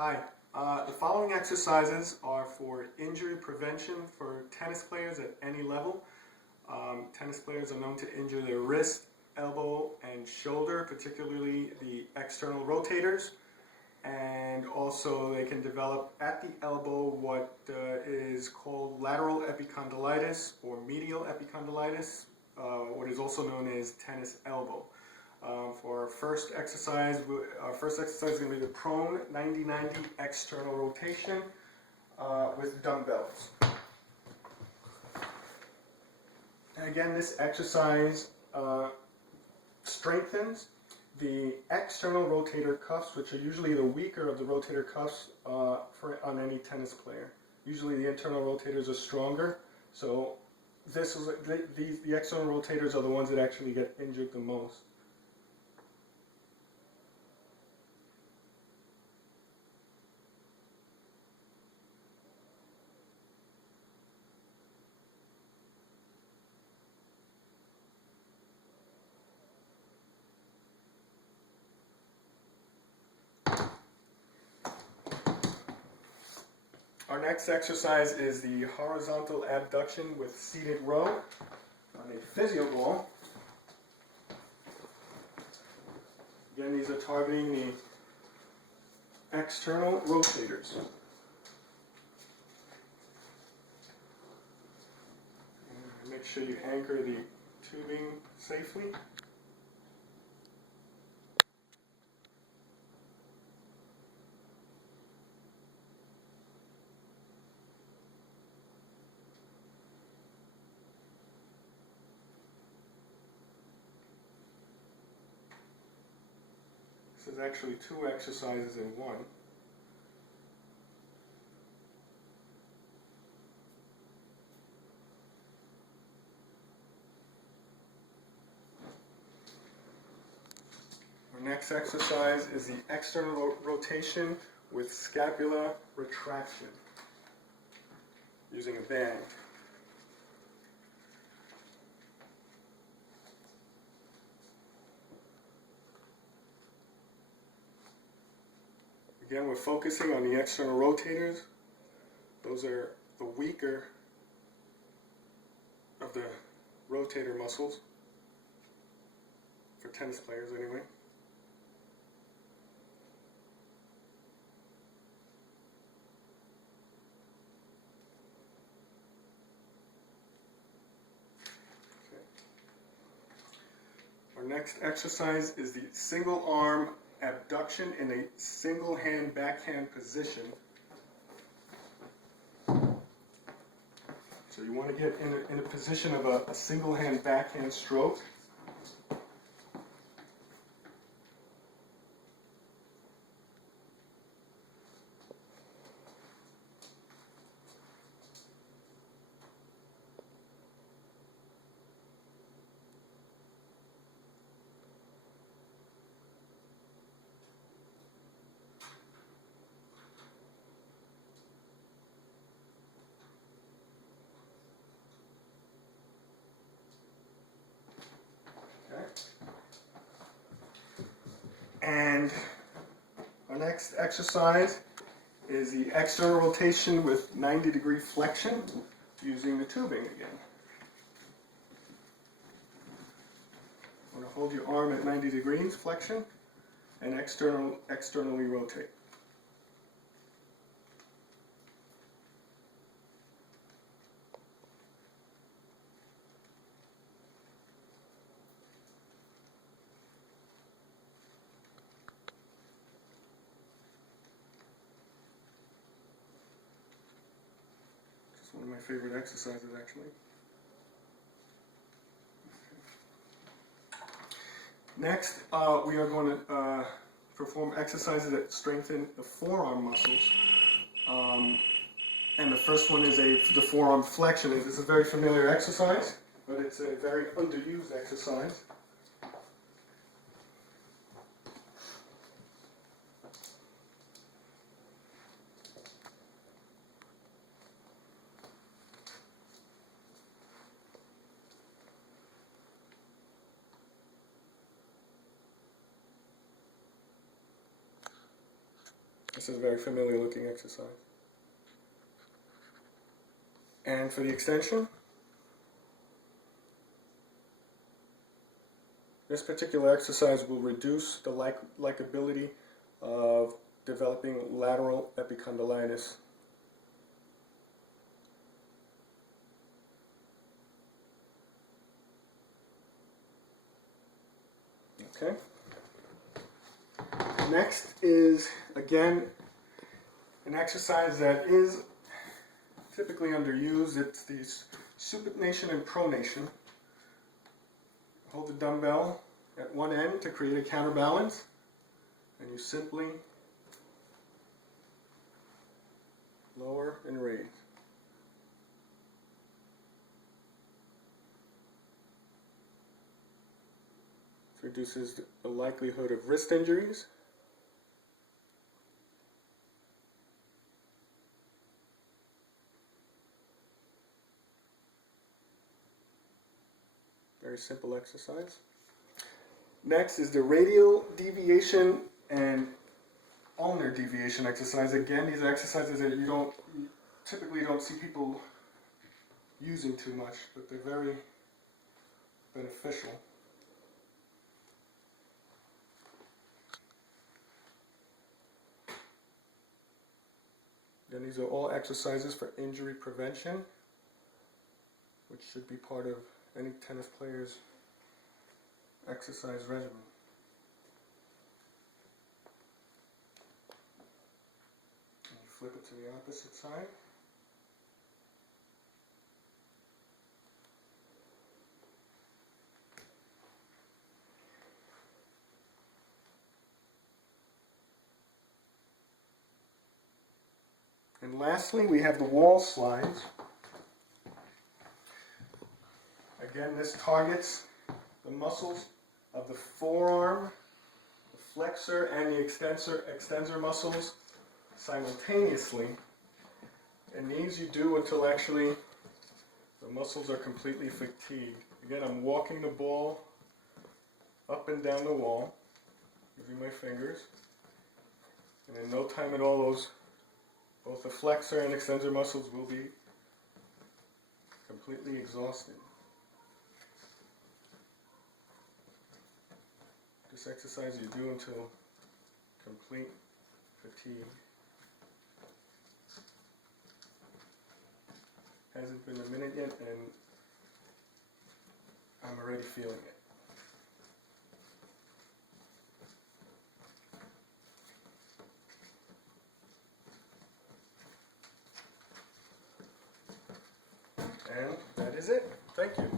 Hi. The following exercises are for injury prevention for tennis players at any level. Tennis players are known to injure their wrist, elbow, and shoulder, particularly the external rotators. And also they can develop at the elbow what is called lateral epicondylitis or medial epicondylitis, what is also known as tennis elbow. For our first exercise is going to be the prone 90-90 external rotation with dumbbells. And again, this exercise strengthens the external rotator cuffs, which are usually the weaker of the rotator cuffs on any tennis player. Usually the internal rotators are stronger, so the external rotators are the ones that actually get injured the most. Our next exercise is the horizontal abduction with seated row on a physio ball. Again, these are targeting the external rotators. And make sure you anchor the tubing safely. This is actually two exercises in one. Our next exercise is the external rotation with scapula retraction using a band. Again, we're focusing on the external rotators. Those are the weaker of the rotator muscles, for tennis players anyway. Okay. Our next exercise is the single arm abduction in a single hand backhand position. So you want to get in a position of a single hand backhand stroke. And our next exercise is the external rotation with 90-degree flexion using the tubing again. You want to hold your arm at 90 degrees flexion and externally rotate. One of my favorite exercises, actually. Next, we are going to perform exercises that strengthen the forearm muscles. And the first one is the forearm flexion. This is a very familiar exercise, but it's a very underused exercise. This is a very familiar looking exercise. And for the extension, this particular exercise will reduce the likability of developing lateral epicondylitis. Okay. Next is, again, an exercise that is typically underused. It's the supination and pronation. Hold the dumbbell at one end to create a counterbalance, and you simply lower and raise. This reduces the likelihood of wrist injuries. Very simple exercise. Next is the radial deviation and ulnar deviation exercise. Again, these are exercises that you typically don't see people using too much, but they're very beneficial. Then these are all exercises for injury prevention, which should be part of any tennis player's exercise regimen. And you flip it to the opposite side. And lastly, we have the wall slides. Again, this targets the muscles of the forearm, the flexor, and the extensor muscles simultaneously. And these you do until actually the muscles are completely fatigued. Again, I'm walking the ball up and down the wall using my fingers. And in no time at all, both the flexor and extensor muscles will be completely exhausted. This exercise you do until complete fatigue. Hasn't been a minute yet and I'm already feeling it. And that is it. Thank you.